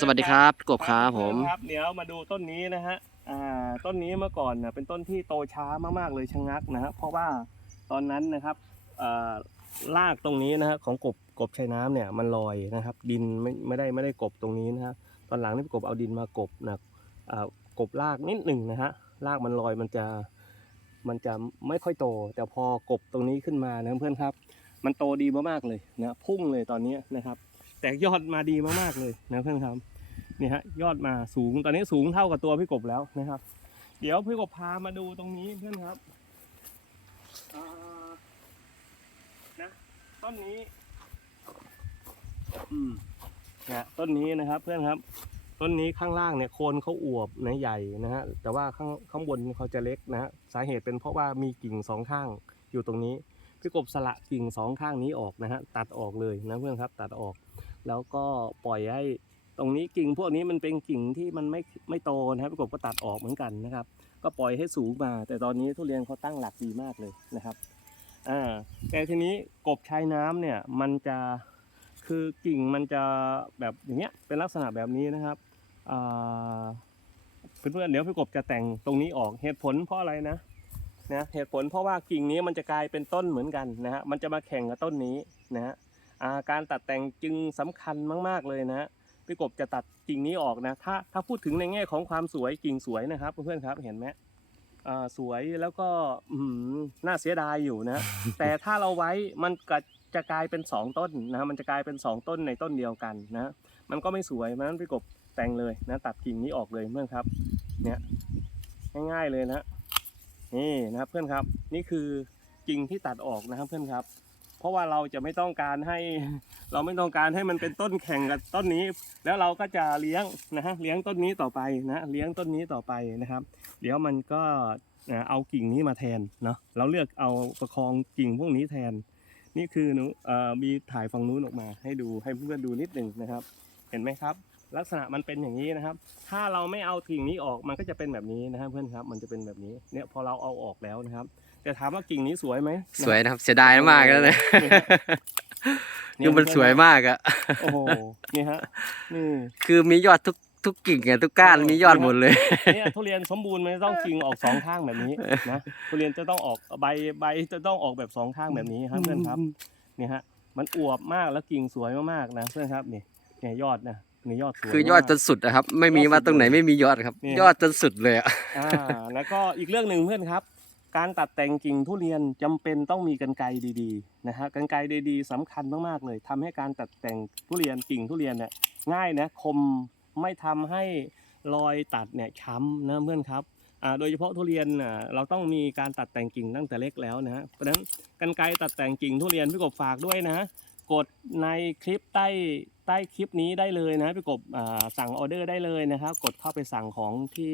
สวัสดีครับกบครับผม ครับเดี๋ยวมาดูต้นนี้นะฮะอ่าต้นนี้เมื่อก่อนนะเป็นต้นที่โตช้ามากๆเลยชะงักนะฮะเพราะว่าตอนนั้นนะครับอ่ารากตรงนี้นะฮะของกบกบชายน้ำเนี่ยมันลอยนะครับ ดินไม่ไม่ได้ไม่ได้กบตรงนี้นะฮะตอนหลังนี่กบเอาดินมากบนะอ่ากบรากนิดหนึ่งนะฮะรากมันลอยมันจะมันจะไม่ค่อยโต แต่พอกบตรงนี้ขึ้นมานะเพื่อนครับ มันโตดีมากๆเลยนะพุ่งเลยตอนนี้นะครับ แตกยอดมาดีมากๆเลยนะเพื่อนครับนี่ฮะยอดมาสูงตอนนี้สูงเท่ากับตัวพี่กบแล้วนะครับ เดี๋ยวพี่กบพามาดูตรงนี้เพื่อนครับนะต้นนี้อืมนะต้นนี้นะครับ เพื่อนครับ ต้นนี้ข้างล่างเนี่ยโคนเขาอวบนะใหญ่นะฮะแต่ว่าข้างข้างบนเขาจะเล็กนะฮะสาเหตุเป็นเพราะว่ามีกิ่งสองข้างอยู่ตรงนี้พี่กบสละกิ่งสองข้างนี้ออกนะฮะตัดออกเลยนะเพื่อนครับ ตัดออก แล้วก็ปล่อยให้ตรงนี้กิ่งพวกนี้มันเป็นกิ่งที่มันไม่ไม่โตนะครับพี่กบก็ตัดออกเหมือนกันนะครับ ก็ปล่อยให้สูงมา แต่ตอนนี้ทุเรียนเขาตั้งหลักดีมากเลยนะครับอ่าแต่ทีนี้กบชายน้ำเนี่ยมันจะคือกิ่งมันจะแบบอย่างเงี้ยเป็นลักษณะแบบนี้นะครับอ่าเพื่อนๆเดี๋ยวพี่กบจะแต่งตรงนี้ออกเหตุผลเพราะอะไรนะนะเหตุผลเพราะว่ากิ่งนี้มันจะกลายเป็นต้นเหมือนกันนะฮะมันจะมาแข่งกับต้นนี้นะฮะ การตัดแต่งจึงสำคัญมาก ๆเลยนะฮะพี่กบจะตัดกิ่งนี้ออกนะ ถ้าถ้าพูดถึงในแง่ของความสวยกิ่งสวยนะครับเพื่อนๆครับเห็นไหมสวยแล้วก็น่าเสียดายอยู่นะ แต่ถ้าเราไว้มันก็จะกลายเป็นสองต้นนะมันจะกลายเป็นสองต้นในต้นเดียวกันนะ มันก็ไม่สวยเพราะนั้นพี่กบแต่งเลยนะตัดกิ่งนี้ออกเลยเพื่อนครับ เนี่ยง่ายๆเลยนะนี่นะครับเพื่อนครับนี่คือกิ่งที่ตัดออกนะครับเพื่อนครับ เพราะว่าเราจะไม่ต้องการให้ เราไม่ต้องการให้มันเป็นต้นแข่งกับต้นนี้ แล้วเราก็จะเลี้ยงนะฮะเลี้ยงต้นนี้ต่อไปนะเลี้ยงต้นนี้ต่อไปนะครับ เดี๋ยวมันก็เอากิ่งนี้มาแทนเนาะเราเลือกเอาประคองกิ่งพวกนี้แทน นี่คือหนูมีถ่ายฝั่งนู้นออกมาให้ดูให้เพื่อนๆดูนิดหนึ่งนะครับ เห็นไหมครับ ลักษณะมันเป็นอย่างนี้นะครับ ถ้าเราไม่เอากิ่งนี้ออกมันก็จะเป็นแบบนี้นะครับเพื่อนครับ มันจะเป็นแบบนี้ เนี่ยพอเราเอาออกแล้วนะครับ แต่ถามว่ากิ่งนี้สวยไหมสวยนะครับ เสียดายมากแล้วเนี่ยคือมันสวยมากอะโอ้โห นี่ฮะ นี่ คือมียอดทุกทุกกิ่งอะทุกก้านมียอดหมดเลย เนี่ยทุเรียนสมบูรณ์มันจะต้องกิ่งออกสองข้างแบบนี้นะ ทุเรียนจะต้องออกใบใบจะต้องออกแบบสองข้างแบบนี้ครับเพื่อนครับเนี่ยฮะ มันอวบมากแล้วกิ่งสวยมากๆนะเพื่อนครับนี่เนี่ยยอดนะ นี่ยอดสวยคือยอดจมากนสุดนะครับ ไม่มีว่าตรงไหนไม่มียอดครับ นี่ ยอดจนสุดเลยอะ อ่าแล้วก็อีกเรื่องหนึ่งเพื่อนครับ การตัดแต่งกิ่งทุเรียนจำเป็นต้องมีกันไกรดีๆนะฮะกันไกรดีๆสำคัญมากๆเลยทำให้การตัดแต่งทุเรียนกิ่งทุเรียนเนี่ยง่ายนะคมไม่ทำให้รอยตัดเนี่ยช้ำนะเพื่อนครับอ่าโดยเฉพาะทุเรียนอ่าเราต้องมีการตัดแต่งกิ่งตั้งแต่เล็กแล้วนะฮะเพราะฉะนั้นกันไกรตัดแต่งกิ่งทุเรียนพี่กบฝากด้วยนะกดในคลิปใต้ ใต้คลิปนี้ได้เลยนะพี่กบสั่งออเดอร์ได้เลยนะครับ กดเข้าไปสั่งของที่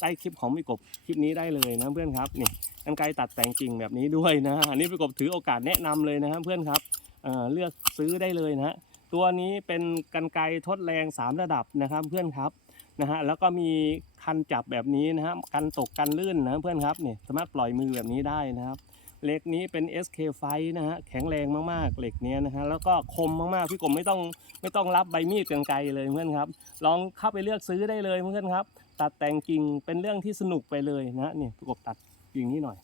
ใต้คลิปของพี่กบคลิปนี้ได้เลยนะเพื่อนครับนี่กันไกตัดแต่งกิ่งแบบนี้ด้วยนะอันนี้พี่กบถือโอกาสแนะนำเลยนะครับเพื่อนครับเลือกซื้อได้เลยนะฮะตัวนี้เป็นกันไกทดแรง 3 ระดับนะครับเพื่อนครับนะฮะแล้วก็มีคันจับแบบนี้นะฮะกันตกกันลื่นนะเพื่อนครับนี่สามารถปล่อยมือแบบนี้ได้นะครับ เหล็กนี้เป็น SK ไฟนะฮะแข็งแรงมากๆ เหล็กเนี้ยนะฮะแล้วก็คมมากๆ พี่กบไม่ต้องไม่ต้องรับใบมีดกันไกลเลยเพื่อนครับ ลองเข้าไปเลือกซื้อได้เลยเพื่อนครับ ตัดแต่งกิ่งเป็นเรื่องที่สนุกไปเลยนะฮะเนี่ยพี่กบตัดกิ่งนี้หน่อย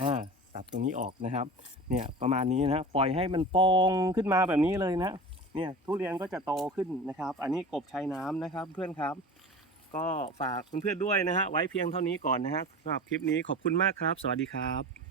อ่าตัดตรงนี้ออกนะครับเนี่ยประมาณนี้นะปล่อยให้มันโปงขึ้นมาแบบนี้เลยนะเนี่ยทุเรียนก็จะโตขึ้นนะครับ อันนี้กบชายน้ำนะครับเพื่อนครับ ก็ฝากเพื่อนๆด้วยนะฮะไว้เพียงเท่านี้ก่อนนะฮะสำหรับคลิปนี้ขอบคุณมากครับ สวัสดีครับ